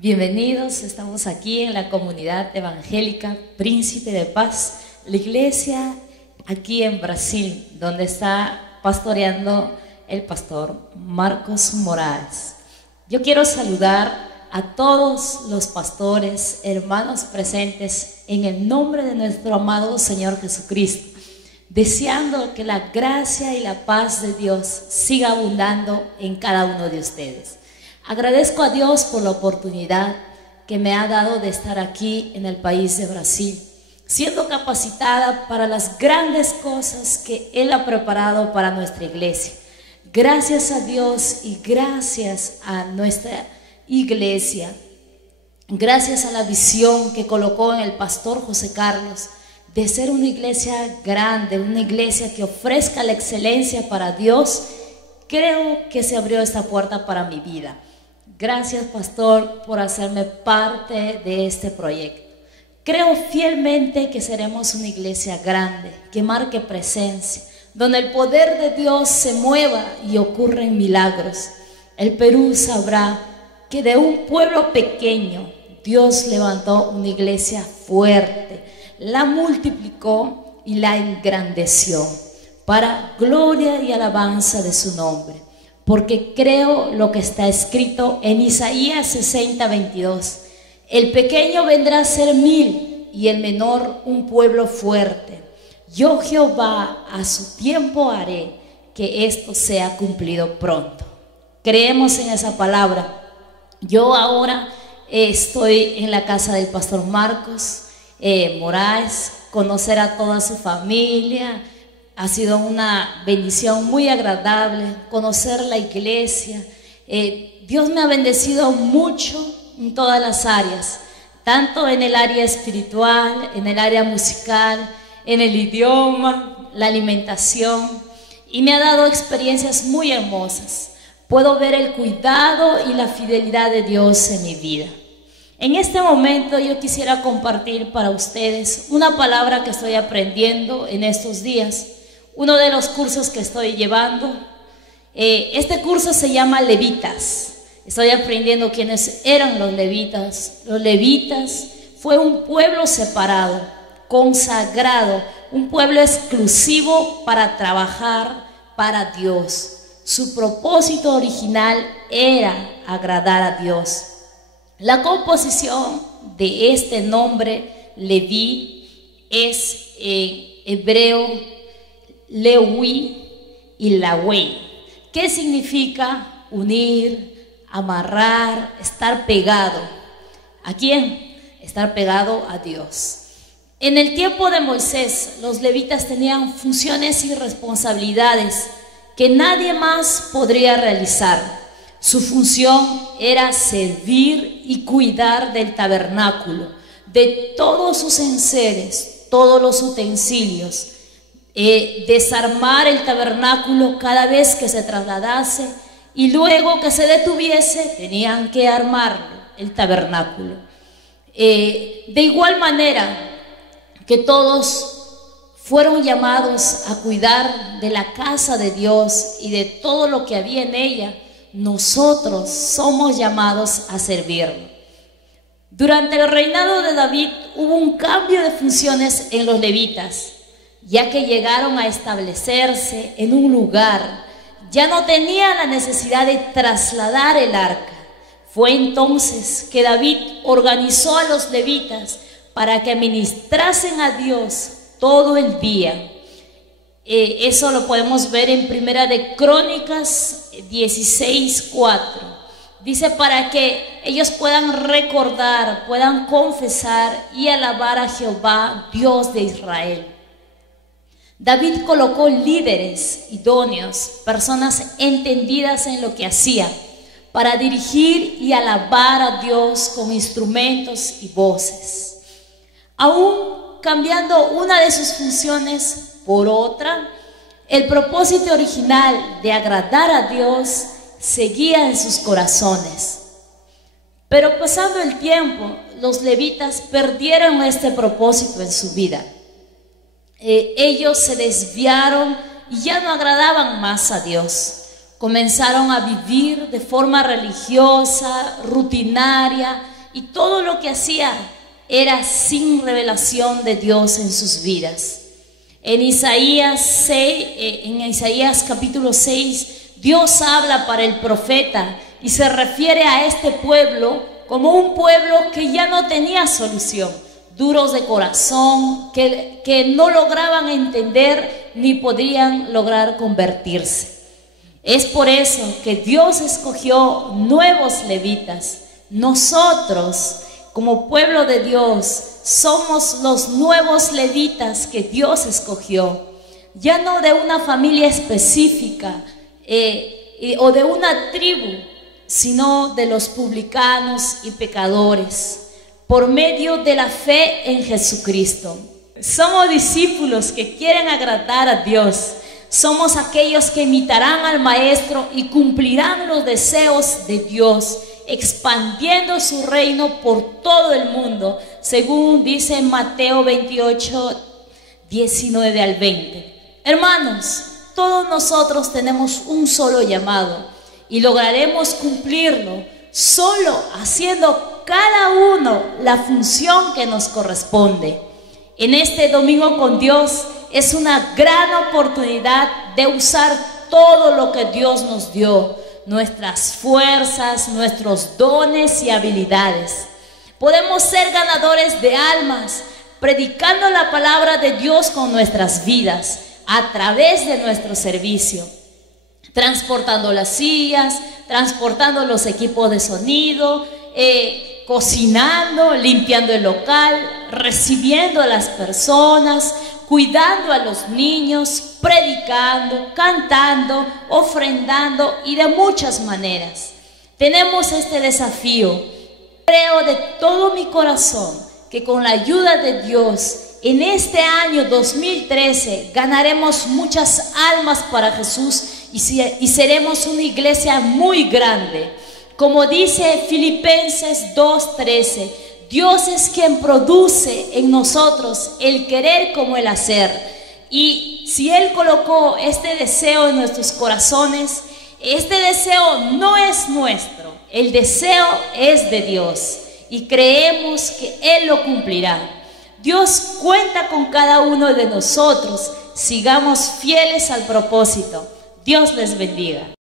Bienvenidos, estamos aquí en la comunidad evangélica Príncipe de Paz, la iglesia aquí en Brasil, donde está pastoreando el pastor Marcos Moraes. Yo quiero saludar a todos los pastores, hermanos presentes en el nombre de nuestro amado Señor Jesucristo, deseando que la gracia y la paz de Dios siga abundando en cada uno de ustedes. Agradezco a Dios por la oportunidad que me ha dado de estar aquí en el país de Brasil, siendo capacitada para las grandes cosas que Él ha preparado para nuestra iglesia. Gracias a Dios y gracias a nuestra iglesia, gracias a la visión que colocó en el pastor José Carlos de ser una iglesia grande, una iglesia que ofrezca la excelencia para Dios, creo que se abrió esta puerta para mi vida. Gracias, pastor, por hacerme parte de este proyecto. Creo fielmente que seremos una iglesia grande, que marque presencia, donde el poder de Dios se mueva y ocurren milagros. El Perú sabrá que de un pueblo pequeño Dios levantó una iglesia fuerte, la multiplicó y la engrandeció para gloria y alabanza de su nombre. Porque creo lo que está escrito en Isaías 60:22. El pequeño vendrá a ser 1000 y el menor un pueblo fuerte. Yo Jehová a su tiempo haré que esto sea cumplido pronto. Creemos en esa palabra. Yo ahora estoy en la casa del pastor Marcos Moraes, conocer a toda su familia. Ha sido una bendición muy agradable conocer la iglesia. Dios me ha bendecido mucho en todas las áreas, tanto en el área espiritual, en el área musical, en el idioma, la alimentación, y me ha dado experiencias muy hermosas. Puedo ver el cuidado y la fidelidad de Dios en mi vida. En este momento yo quisiera compartir para ustedes una palabra que estoy aprendiendo en estos días. Uno de los cursos que estoy llevando, este curso se llama Levitas. Estoy aprendiendo quiénes eran los levitas. Los levitas fue un pueblo separado, consagrado, un pueblo exclusivo para trabajar para Dios. Su propósito original era agradar a Dios. La composición de este nombre, Leví, es en hebreo Lewi y Lawei, que significa unir, amarrar, estar pegado. ¿A quién? Estar pegado a Dios. En el tiempo de Moisés, los levitas tenían funciones y responsabilidades que nadie más podría realizar. Su función era servir y cuidar del tabernáculo, de todos sus enseres, todos los utensilios, desarmar el tabernáculo cada vez que se trasladase, y luego que se detuviese tenían que armarlo, el tabernáculo. De igual manera que todos fueron llamados a cuidar de la casa de Dios y de todo lo que había en ella, nosotros somos llamados a servirlo. Durante el reinado de David hubo un cambio de funciones en los levitas, ya que llegaron a establecerse en un lugar, ya no tenían la necesidad de trasladar el arca. Fue entonces que David organizó a los levitas para que ministrasen a Dios todo el día. Eso lo podemos ver en Primera de Crónicas 16:4. Dice, para que ellos puedan recordar, puedan confesar y alabar a Jehová, Dios de Israel. David colocó líderes idóneos, personas entendidas en lo que hacían, para dirigir y alabar a Dios con instrumentos y voces. Aún cambiando una de sus funciones por otra, el propósito original de agradar a Dios seguía en sus corazones. Pero pasando el tiempo, los levitas perdieron este propósito en su vida. Ellos se desviaron y ya no agradaban más a Dios. comenzaron a vivir de forma religiosa, rutinaria, y todo lo que hacían era sin revelación de Dios en sus vidas. En Isaías capítulo 6, Dios habla para el profeta y se refiere a este pueblo como un pueblo que ya no tenía solución, duros de corazón, que no lograban entender ni podían lograr convertirse. Es por eso que Dios escogió nuevos levitas. Nosotros, como pueblo de Dios, somos los nuevos levitas que Dios escogió, ya no de una familia específica o de una tribu, sino de los publicanos y pecadores, por medio de la fe en Jesucristo. Somos discípulos que quieren agradar a Dios. Somos aquellos que imitarán al Maestro y cumplirán los deseos de Dios, expandiendo su reino por todo el mundo, según dice Mateo 28, 19 al 20. Hermanos, todos nosotros tenemos un solo llamado y lograremos cumplirlo solo haciendo cada uno la función que nos corresponde. En este Domingo con Dios es una gran oportunidad de usar todo lo que Dios nos dio, nuestras fuerzas, nuestros dones y habilidades. Podemos ser ganadores de almas, predicando la palabra de Dios con nuestras vidas, a través de nuestro servicio, transportando las sillas, transportando los equipos de sonido, cocinando, limpiando el local, recibiendo a las personas, cuidando a los niños, predicando, cantando, ofrendando y de muchas maneras. Tenemos este desafío. Creo de todo mi corazón que con la ayuda de Dios, en este año 2013 ganaremos muchas almas para Jesús y seremos una iglesia muy grande. Como dice Filipenses 2:13, Dios es quien produce en nosotros el querer como el hacer. Y si Él colocó este deseo en nuestros corazones, este deseo no es nuestro, el deseo es de Dios y creemos que Él lo cumplirá. Dios cuenta con cada uno de nosotros, sigamos fieles al propósito. Dios les bendiga.